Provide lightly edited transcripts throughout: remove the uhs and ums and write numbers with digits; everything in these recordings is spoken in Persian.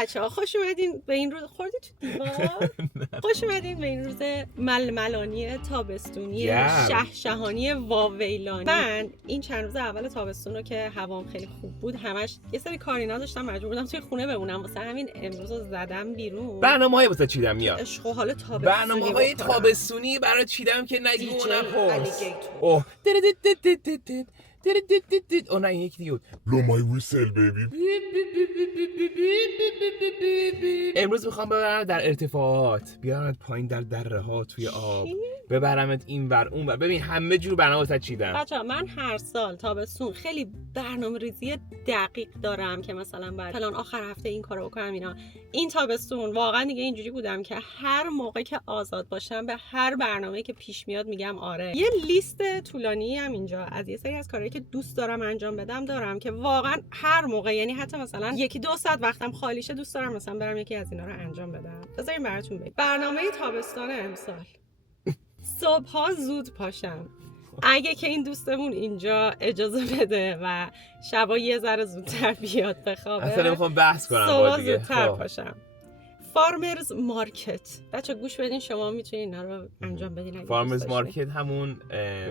بچه‌ها خوش اومدین به این روز خوردی تو دیوار. خوش اومدین به این روز ململانی تابستونی شهشهانی واویلانی. من این چند روز اول تابستون رو که هوام خیلی خوب بود همش یه سری کاری نداشتم، مجبور بودم توی خونه بمونم، واسه همین امروز رو زدم بیرون. برنامه‌های واسه چیدم میاد. عشق و حال تابستونی. برنامه‌های تابستونی برای چیدم که نگو نپرس. اوه او نه این یکی دیگه بود. Blow my whistle baby. امروز میخوام ببرم در ارتفاعات، بیارمت پایین در دره ها توی آب، ببرمت این ور اون ور. ببین همه جور برنامه واسه چیدم. بچه‌ها من هر سال تابستون خیلی برنامه‌ریزی دقیق دارم که مثلا بعد فلان آخر هفته این کارو بکنم اینا. این تابستون واقعا دیگه اینجوری بودم که هر موقع که آزاد باشم به هر برنامه‌ای که پیش میاد میگم آره. یه لیست طولانی هم اینجا از یه سری از کارهایی که دوست دارم انجام بدم دارم که واقعا هر موقع، یعنی حتی مثلا یکی دو ساعت وقتم خالیشه دوست دارم مثلا برم یکی از اینا رو انجام بدم. بذارین براتون بگم. برنامه تابستان امسال. صبح‌ها زود پاشم. اگه که این دوستمون اینجا اجازه بده و شبا یه ذره زودتر بیاد بخوابه. اصلا نمیخوام بحث کنم با دیگه. زودتر پاشم. فارمرز مارکت. بچه گوش بدین، شما میتونین اینا رو انجام بدین. فارمرز مارکت همون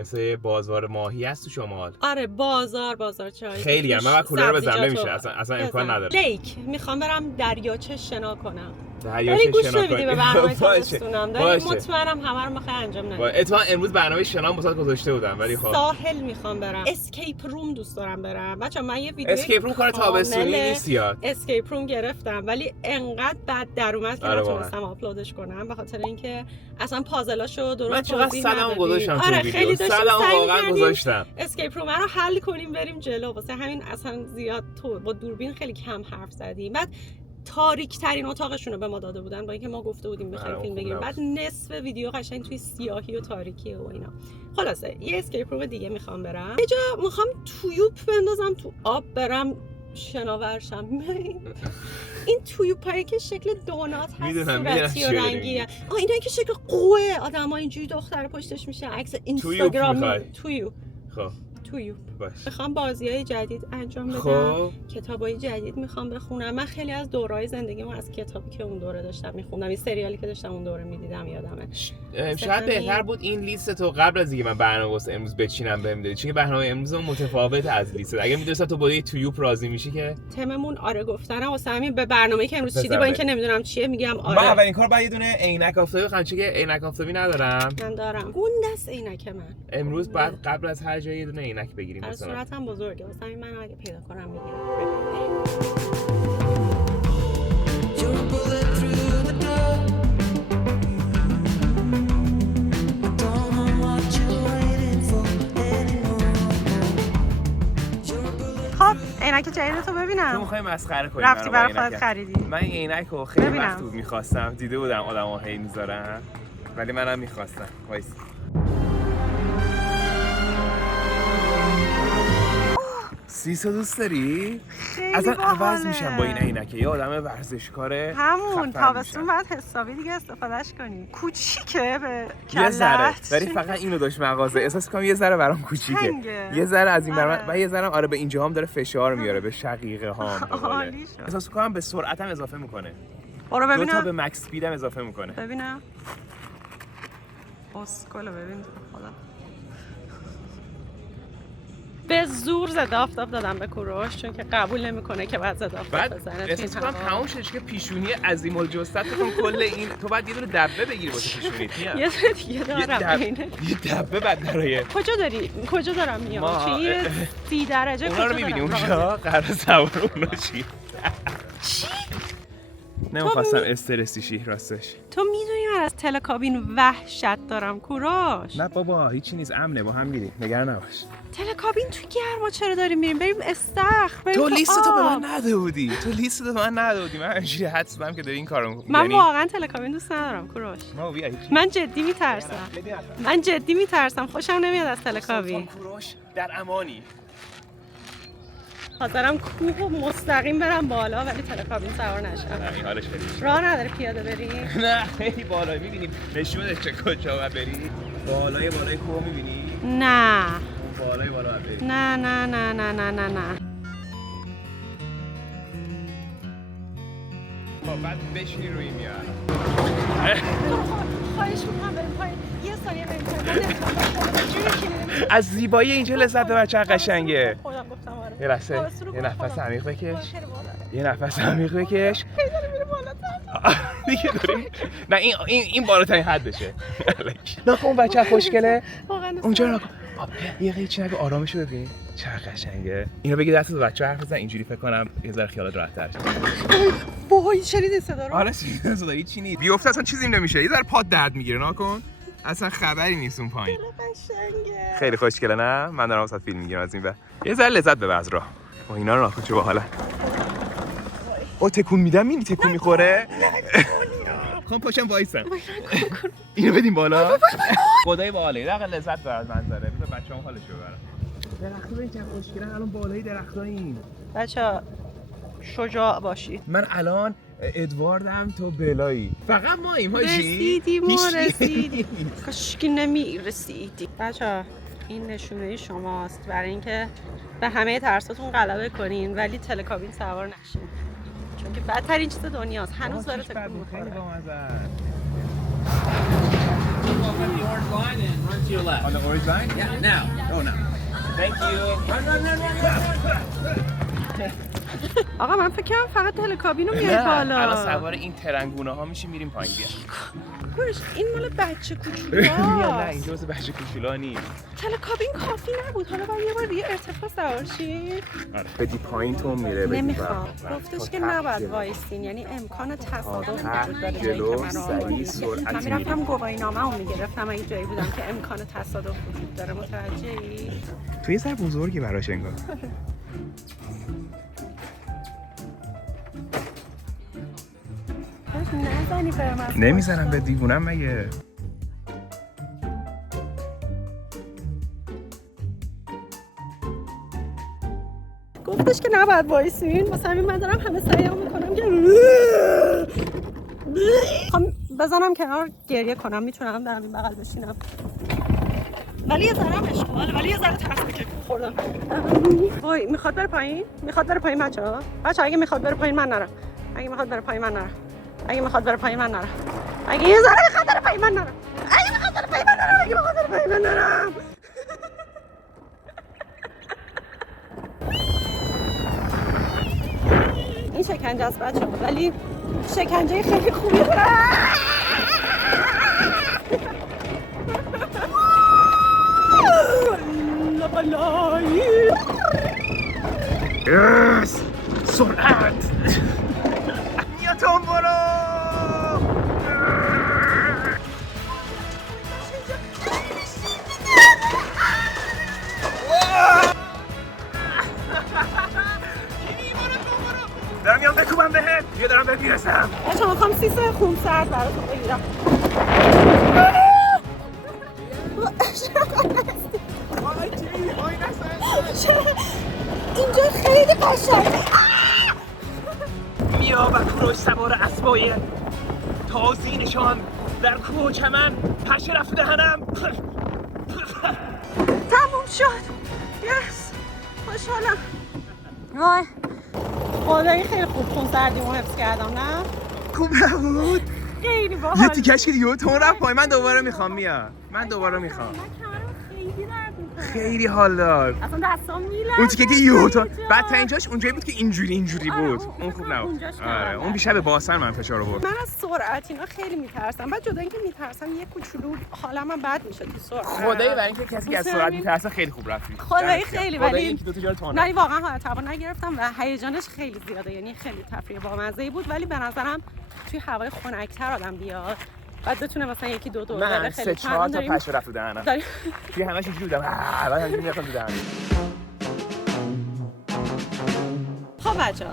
مثل بازار ماهی هست تو شمال. آره بازار چای. خیلی گرم. من کولر رو بزنم نمیشه، اصلا امکان نداره. لیک میخوام برم دریاچه شنا کنم. دریاچه گوش شنا بدید به برنامه تابستونم. دارید مطمئنم همه رو میخوام انجام ندم. اتفاقا امروز برنامه شنا واسه گذاشته بودم ولی خب ساحل میخوام برم. اسکیپ روم دوست دارم برم. بچه‌ها من یه ویدیو اسکیپ روم کار تابستونی نیست یاد. اسکیپ روم گرفتم ولی انقدر بد در اومد که نتونستم آپلودش کنم به خاطر اینکه اصلا پازلاشو درست توضیح ندادم. من چقدر سلام گذاشتم تو آره ویدیو. سلام واقعا گذاشتم. اسکیپ روم رو حل کنیم بریم جلو. واسه همین اصلا زیاد تو با دوربین خیلی کم حرف زدیم. بعد تاریک ترین اتاقشون رو به ما داده بودن با اینکه ما گفته بودیم بخوایم فیلم بگیریم. بعد نصف ویدیو قشنگ توی سیاهی و تاریکی و اینا. خلاصه یه اسکیپ روم دیگه میخوام برم. یه جا میخوام تویوب بندازم تو آب برم شناورشم. این تویوبایی که شکل دونات هست صورتی و رنگیه. اینایی که شکل قوه آدم‌ها اینجوری دختر پشتش میشه عکس اینستاگرام. تویوب. خب تویوب. میخوام بازیای جدید انجام بدم. کتابای جدید میخوام بخونم. من خیلی از دوره‌های زندگیمو از کتابی که اون دوره داشتم میخوندم، این سریالی که داشتم اون دوره میدیدم یادمه. شاید بهتر بود این لیست تو قبل از اینکه من برنامه واسه امروز بچینم بهم بدی، چون برنامه امروز متفاوت از لیست. اگه میدونستم تو با یه تویوب راضی میشی که تممون آره گفتنم واسه همین به برنامه‌ای که امروز چیدی با اینکه نمیدونم چیه میگم آره. من اولین کار باید یه دونه عینک آفتابی بخرم، چون که عینک آفتابی ندارم. من دارم. گوندست عینک من. امروز بعد قبل از هر جایی یه دونه عینک بگیریم مثلا. صورتم بزرگه واسه همین من اگه پیدا کنم میگیرم. خب عینک جدیدتو ببینم. تو می‌خوای مسخره کنی؟ رفتی برای خودت خریدی؟ من این عینک رو خیلی وقت بود می‌خواستم. دیده بودم آدم‌ها هی می‌ذارن ولی منم می‌خواستم. وایس. سیسو دوست داری؟ اصلا عوض میشم با این عینکه. یه آدم ورزشکاره همون تابستون بعد حسابی دیگه استفادهش کنی. کوچیکه به کلت یه ذره ولی فقط اینو داشت مغازه. احساس کنم یه ذره برام کوچیکه. یه ذره از این برام و یه ذره آره به اینجا هم داره فشار میاره به شقیقه ها. احساس کنم به سرعتم اضافه میکنه. برو ببینم. 2 تا به مکس اسپیدم اضافه میکنه. ببینم. اسکلو ببین خدا. به زور ضد آفتاب دادم به کوروش چون که قبول نمیکنه که بعد ضد آفتاب بزنه. احساس کنم تمام شده که پیشونی عظیم الجثت کن کل این تو بعد یه دونه دبه بگیری واسه پیشونیت. یه دونه دیگه دارم. یه دبه بعد داره. کجا داری؟ کجا دارم میام؟ چی 30 درجه اونا رو می‌بینی اونجا قرار سوار اونا چی؟ چی؟ نمیخواستم استرسی شی راستش. تو میدونی من از تلکابین وحشت دارم کوروش. نه بابا هیچی نیست، امنه، با هم میریم، نگران نباش. تلکابین تو گرما چرا داریم میریم؟ بریم استخر، بریم تو لیستتو به من نداده بودی. من همینجوری حدس زدم که داری این کارو می‌کنی. من واقعا تلکابین دوست ندارم کوروش. من جدی میترسم. خوشم نمیاد از تلکابین. کوروش در امانی. حاضرم کوه و مستقیم برم بالا ولی تلکابین سوار نشم. نه این حالش خیلی. راه نداره پیاده بری؟ نه خیلی بالا می‌بینیم. نشونش چه کجا بری؟ بالای کوه می‌بینی؟ نه. بالای بالا بری. نه. بعد بشینی روی میاد. خواهش میکنم بریم پایین. یه ثانیه بریم پایین. از زیبایی اینجا لذت ببر، چقدر قشنگه. خودم گفتم آره. یه لحظه یه نفس عمیق بکش. یه نفس عمیق بکش. دیگه داریم. نه این بالاترین حدشه. نکن اون بچه خوشگله. اونجا نکن. یه هیچ نگو، آرامشو ببین. چقدر قشنگه. اینو بگی دست بچه حرف بزن، اینجوری فکر کنم یه ذره خیالت راحت‌تر شه. وای شنیدی صدا رو؟ آره شنیدم صدا، هیچی نیست. بیفته اصلا چیزی نمیشه. یه ذره پات درد میگیره، نکن. اصلا خبری نیست اون پایین. قشنگه. خیلی خوشگله نه؟ من دارم واسه فیلم میگیرم از این به. یه ذره لذت ببر از راه. با اینا رو ناخد چه باحاله. او تکون میدم، میبینی تکون میخوره؟ خواهم پاشم وایسم. اینو بدیم بالا. خدای باحاله. دقیقاً لذت ببر از منظره. بذار بچه‌ام حالش ببرن. درخت‌ها اینجا خوشگلن، الان بالای درختاییم. بچه‌ها شجاع باشید. من الان ادواردم، تو بلایی. فقط ماییم هاشی. رسیدیم ما رسیدیم. کاشکی نمی‌رسیدی. بچه‌ها این نشونه شماست برای اینکه به همه ترساتون غلبه کنین ولی تلکابین سوار نشین. چون که بدترین چیز دنیاست. هنوز داره تکون می‌خوره. خیلی بامزه. Walk on the orange line and run to your left. On the orange line? Yeah, now. Oh, no. Thank you. آقا من فکر کنم فقط تلکابینو میای بالا. الان سوار این ترنگونه ها میشیم میریم پایین. بیا. کوش این مال بچه کوچولو. نه اینجا واسه بچه کوچولا نیست. تلکابین کافی نبود. حالا باید یه بار یه ارتفاع سوار شی. آره. بدی پایین تو میره. نمیخوام. گفتش که نباید وایسین، یعنی امکان تصادف وجود داره جایی که من سرعت میرفتم گواهینامه‌مو میگرفتم اگه جایی بودم که امکان تصادف وجود داره. متوجهی؟ تو یه سر بزرگی براش انگار. نزنی برم از نمیزنم به دیوونم مگه. گفتش که نباید وایسین، واسه همین من دارم همه سعیام میکنم که بزنم کنار گریه کنم. میتونم در این بغل بشینم ولی یه ذره اشکاله، ولی یه ذره ترس که خوردم. وای میخواد بره پایین؟ میخواد بره پایین بچه‌ها؟ اگه میخواد بره پایین من نرم. اگه میخواد بره پایین من نرم. اگه میخواد بره پایین من نرم. اگه یه ذره میخواد بره پایین من نرم. اگه میخواد بره پایین من نرم. اگه میخواد بره پایین من نرم. این شکنجه است بچه‌ها، ولی شکنجه خیلی خوبیه. یس سرعت. نیاتون برو. دارم میام بکوبم بهت. بیا دارم بهت میرسم. بچه ها میخوام سیس خونسرد براتون بگیرم. اینجا خیلی قشنگه. میا و کوروش سوار اسبای تازینشان در کوه و چمن پشه رفت دهنم. تموم شد. یس خوشحالم. وای خدایی خیلی خوب خونسردیمو حفظ کردم. نه خوب نبود. خیلی باحال. یه تیکش که دیگه تون رفت پای. من دوباره میخوام میا. من دوباره میخوام. خیلی درد میکنه. خیلی حال داد. اصلا دستام میلرزه. اون تیکه که یهو تا بعد تا اینجاش اونجایی بود که اینجوری آره، بود. اون اون خوب نبود. اونجاش آره نبود. اون بیشتر به باسن من فشار آورد. من از سرعت اینا خیلی میترسم. بعد جدا اینکه میترسم یه کوچولو حالم بد میشه تو سرعت. خدایی برای اینکه کسی که از سرعت میترسه خیلی خوب رفتی. خدایی خیلی ولی یکی دو تا جا تون. نه واقعا حالت هوا نگرفتم و هیجانش خیلی زیاده. یعنی خیلی تفریح بامزه‌ای بود ولی به نظرم توی هوای خنک‌تر آدم بیاد بعد بتونه مثلا یکی دو دور من خیلی 3-4 تا پشه رفت دهنم. توی همش اینجوری بودم. بعد همینجوری میرفتم تو دهنم. خب بچه‌ها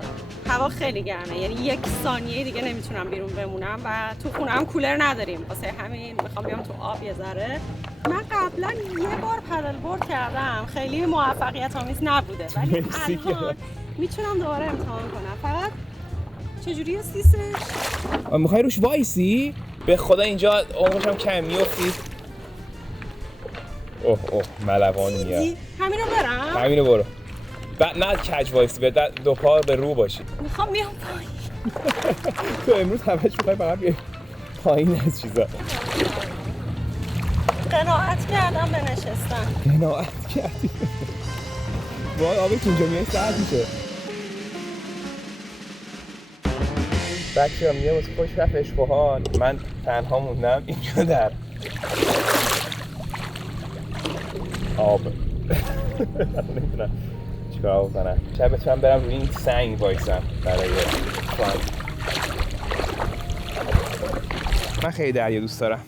هوا خیلی گرمه، یعنی یک ثانیه دیگه نمیتونم بیرون بمونم و تو خونه هم کولر نداریم، واسه همین میخوام بیام تو آب یه ذره. من قبلا یه بار پدال بورد کردم، خیلی موفقیت آمیز نبوده ولی الان میتونم دوباره امتحان کنم. فقط چجوریه سیسش؟ میخوای روش وایسی؟ به خدا اینجا عمرش هم کم میافتید. اوه ملوان میاد. همینو برم؟ همینو برو. بعد نه کج وایسی، به دو پا به رو باشی. میخوام بیام پایین. تو امروز همش میخوای فقط بیای پایین از چیزا. قناعت کردم به نشستن. قناعت کردی. وای آبت اینجا میای ساعت میشه. بچه‌ها میگه واسه خوش رفت اشبهان، من تنها موندم اینجا در آب. نمیدونم چیکار بکنم. شاید بتونم برم روی این سنگ وایسم برای فان. من خیلی دریا دوست دارم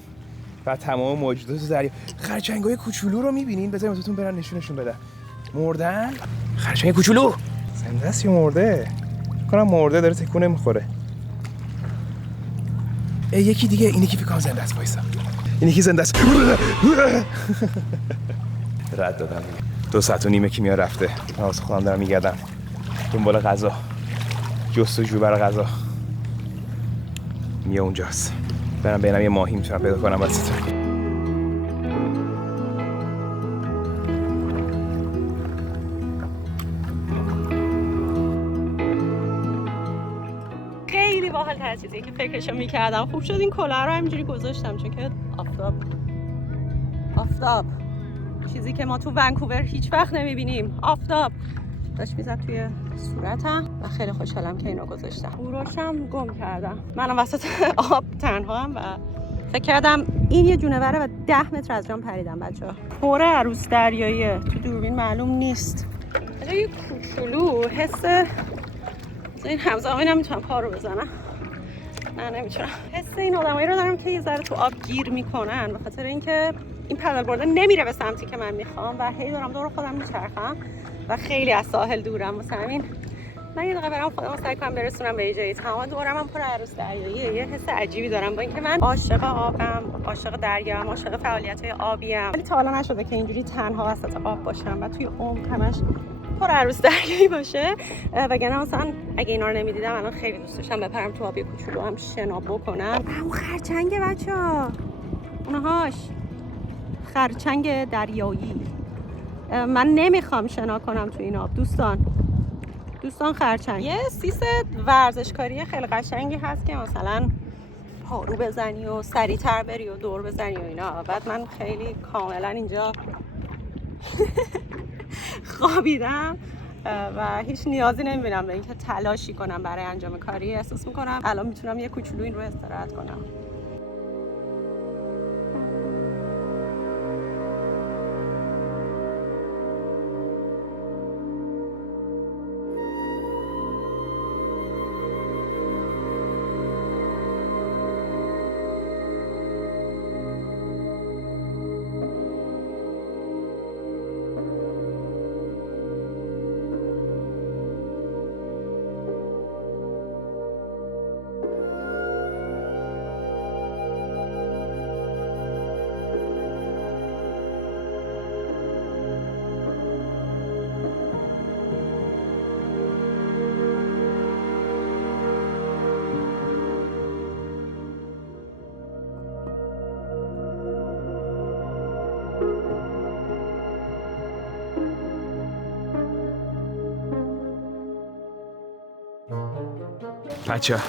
و تمام موجودات دریا. خرچنگای کوچولو رو میبینین؟ بذاریم واسهتون برن نشون بدم. مردن؟ خرچنگ کوچولو زنده است یا مرده؟ کنم مرده، داره تکونه میخوره. یکی دیگه، اینی که فکر کنم زنده است. وایسا اینی که زنده است. رد دادم. 2 ساعت و نیمه که میاد رفته. من واسه خودم دارم میگردم دنبال غذا، جستجو برای غذا. میاد اونجاست. برم ببینم یه ماهی میتونم پیدا کنم واسه. خیلی باحال‌تر از چیزی که فکرشو میکردم. خوب شد این کلاه رو همینجوری گذاشتم چون که آفتاب چیزی که ما تو ونکوور هیچ وقت نمیبینیم. آفتاب داشت میزد توی صورتم و خیلی خوشحالم که اینو گذاشتم. اوروشم گم کردم. منم وسط آب تنها هم و فکر کردم این یه جونوره و 10 متر از جام پریدم. بچه‌ها پر عروس دریاییه، تو دوربین معلوم نیست. یه کوچولو حس این همزمان نمیتونم پا رو بزنم. نه نمیتونم. حس این آدمایی رو دارم که یه ذره تو آب گیر میکنن به خاطر اینکه این پدل بورد نمیره به سمتی که من میخوام و هی دارم دور خودم میچرخم و خیلی از ساحل دورم. واسه همین من یه دقیقه برام خودم سعی کنم برسونم به جایی. تمام دورم هم پر عروس دریاییه. یه حس عجیبی دارم با اینکه من عاشق آبم، عاشق دریام، عاشق فعالیت‌های آبیم. ولی تا حالا نشده که اینجوری تنها وسط آب باشم و توی عمق همش پر عروس دریایی باشه. وگرنه مثلا اگه اینا رو نمیدیدم الان خیلی دوست داشتم بپرم تو آب کوچولو هم شنا بکنم. اون خرچنگه بچه‌ها، اونهاش خرچنگ دریایی. من نمیخوام شنا کنم تو این آب دوستان خرچنگ. یه سیس ورزشکاری خیلی قشنگی هست که مثلا پارو بزنی و سریع‌تر بری و دور بزنی و اینا. بعد من خیلی کاملا اینجا خوابیدم و هیچ نیازی نمیبینم به اینکه تلاشی کنم برای انجام کاری. احساس میکنم الان میتونم یه کوچولو این رو استراحت کنم. بچه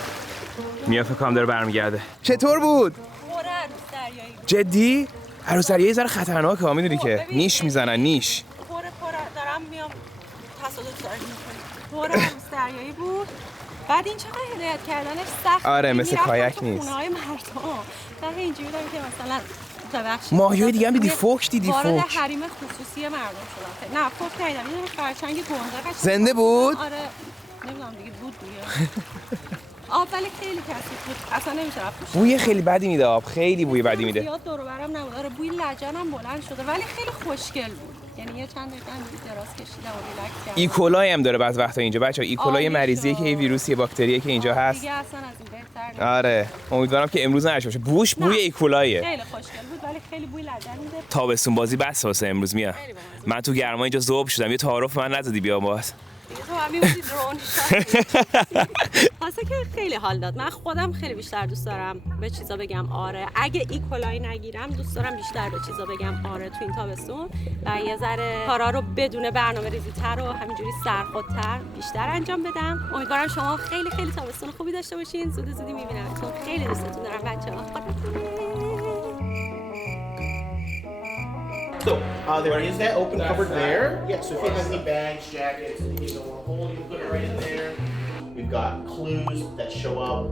میاد فکر کنم داره برمیگرده. چطور بود؟ پر عروس دریایی. جدی؟ عروس دریایی یه ذره خطرناکه ها، میدونی که نیش میزنن. نیش پر دارم میام تصادف دارم میکنم. پر عروس دریایی بود. بعد این چقدر هدایت کردنش سخت. آره مثل کایاک نیست. خونه‌های مردم تا اینجوری بودم که مثلا ببخشید ماهیای دیگه هم دیدی فوک دیدی وارد فوک. حریم خصوصی مردم شدم. نه فوک ندیدم. یه خرچنگ گنده زنده بود؟ آره نمیدونم دیگه بود دیگه. آب ولی خیلی کثیف بود. اصلا نمیشه رفت. بوی خیلی بدی میده آب. خیلی بوی بدی میده. زیاد دور و برم نبود. آره بوی لجنم بلند شده ولی خیلی خوشگل بود. یعنی یه چند دقیقه دراز کشیدم و ریلکس کردم. ایکولای هم داره بعض وقتا اینجا بچه‌ها. ایکولای مریضیه که یه ویروسیه، باکتریه که اینجا هست. دیگه اصلا از این بهتر. آره امیدوارم که امروز نشه باشه. بوش بوی ایکولایه. خیلی خوشگل بود ولی خیلی بوی لجن میده. تابستون بازی بس واسه امروز میاد. من تو گرما اینجا ذوب شدم. یه تعارف من نزدی بیا باهات. تو هم می‌بودی درون واسه که خیلی حال داد. من خودم خیلی بیشتر دوست دارم به چیزا بگم آره. اگه ایکولای نگیرم دوست دارم بیشتر به چیزا بگم آره تو این تابستون و یه ذره کارا رو بدون برنامه‌ریزی‌تر و همینجوری سرخودتر بیشتر انجام بدم. امیدوارم شما خیلی خیلی تابستون خوبی داشته باشین. زودی می‌بینمتون. خیلی دوستتون دارم بچه‌ها. So there is that open cupboard there. Yeah, so if it has any bags, jackets, you don't want to hold, you can put it right in there. We've got clues that show up.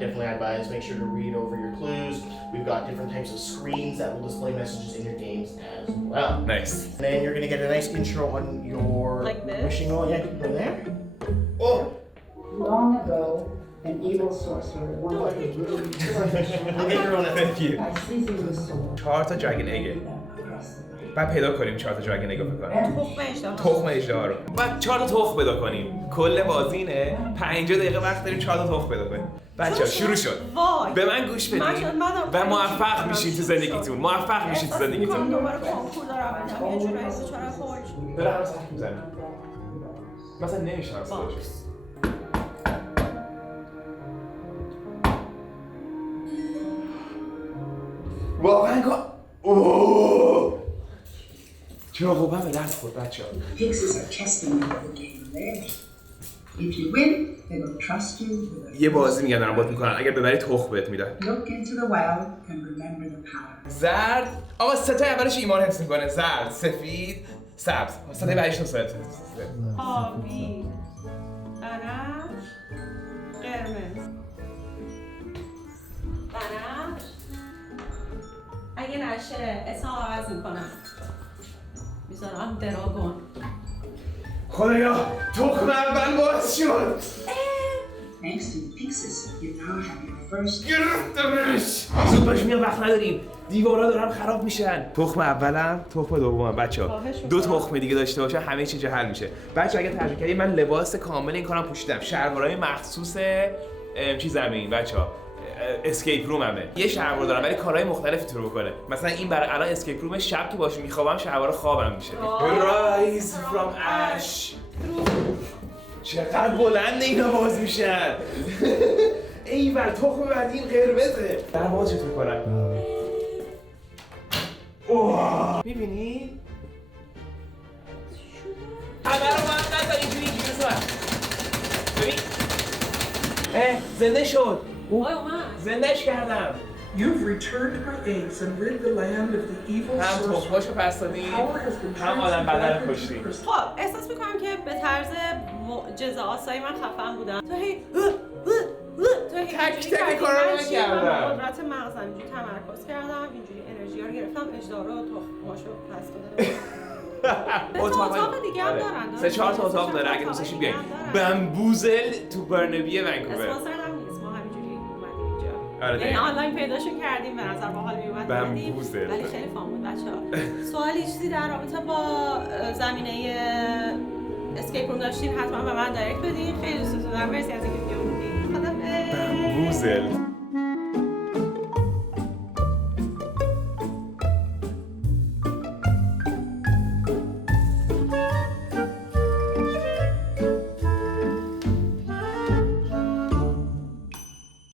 Definitely I advise make sure to read over your clues. We've got different types of screens that will display messages in your games as well. Nice. And then you're going to get a nice intro on your Like this? wishing roll. Yeah, you can go there. Oh! Long ago, an evil sorcerer wanted to rule I'll get your own. Thank you. by seizing the sword 4 تا dragon egg. across the way. بعد پیدا کنیم 4 تا dragon egg رو فکر کنم. تخم تخم اژدها رو. بعد 4 تا تخم پیدا کنیم. کل بازینه 50 دقیقه وقت داریم 4 تا تخم پیدا کنیم. بچه‌ها شروع شد. وای. به من گوش بدین و موفق میشین تو زندگیتون. موفق میشین تو زندگیتون. دوباره کنکور دارم بدم. یه جورایی بیچاره خوش. داره همه حرف میزنه. مثلا نمیشنم صداش. واقعا اوه چرا خوبم به درد خورد بچه‌ها. Pixies are testing you for the game rarely. If you win, they will trust you with a یه بازی میگن دارم بات میکنن اگر ببری تخم بهت میدن. look into the well and remember the power. زرد آقا ستای اولش ایمان حفظ میکنه. زرد، سفید، سبز. ستای بعدیش تو سرت. آبی بنفش قرمز بنفش اگه نشه اسم عوض میکنم میذارم دراگون خدایا تخم اول باز شد. Thanks to the Pixies, you now have your first گرفتمش. زود باش میام وقت نداریم. دیوارا دارن خراب میشن. تخم اولم، تخم دومم بچه‌ها. 2 تخم دیگه داشته باشه همه چیز حل میشه. بچه‌ها اگه ترجمه کردید من لباس کامل این کارم پوشیدم. شلوارای مخصوص چیزامه بچه‌ها. اسکیپ روممه. یه شلوار دارم ولی کارهای مختلفی تو رو بکنه. مثلا این برای الان اسکیپ روم شب که باشه میخوابم شلوار خوابم میشه. Rise from ash. چقدر بلند اینا باز میشن. ایول تخم بعدی این قرمزه. در باز چطور کنم؟ اوه میبینی؟ همه رو من نزد اینجوری ببین زنده شد. وای اومد زندهش کردم. You've returned her eggs and rid the land of the evil هم sorcerer. تخماشو پس دادیم Power has been هم آدم transferred بدن to کشتیم. Crystal. خب احساس میکنم که به طرز معجزه‌آسایی من خفن بودم تو هی تک تک کارا رو نکردم. قدرت مغزم اینجوری تمرکز کردم اینجوری انرژی ها رو گرفتم اژدها رو تخماشو پس دادم اتاق دیگه هم دارن 3-4 تا اتاق داره اگه دوستش بیاین. بمبوزل تو برنبی ونکوور. اسپانسر هم نیست ما همینجوری اومدیم اینجا آره یعنی آنلاین پیداشون کردیم به نظر باحال میومد بمبوزل. ولی خیلی فان بود بچه‌ها سوالی چیزی در رابطه با زمینه اسکیپ روم داشتین حتما به من دایرکت بدین خیلی دوستتون دارم مرسی از اینکه دیگه بودین خدا بمبوزل